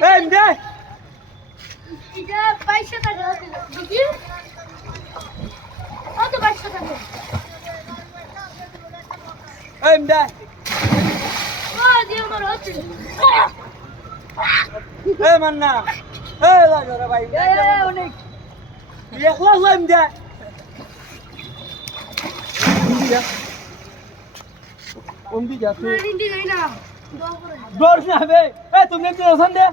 Ben de. Bir de başladı. başka Hadi başladı. Ben de. Hadi Ömer hadi. Hey manna. Hey la yorabayım. Hey onu. Yaklaşla hem de. Undı ya. Onu bir yap. Ben indi de yine. Doğru. Doğru ne be? Hey tüm ne diyorsun de?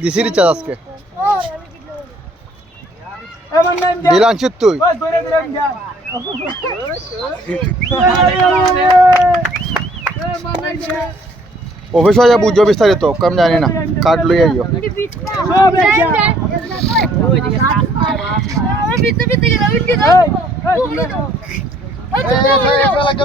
দিছি রিচার্জ আজকে দিলাম তুই অফিস হয় যা বুঝো বিস্তারিত কম জানি না কার্ড লই আইও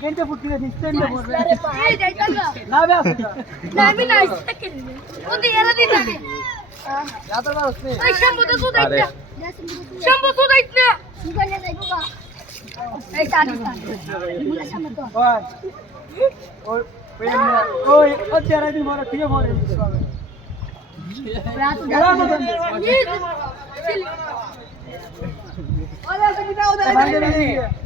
ከእንደ ፉት ቤት እንደ ፉት ቤት ናቢያ ስጋ ናቢ ናይ ስከል ወንዲ የረዲ ታኒ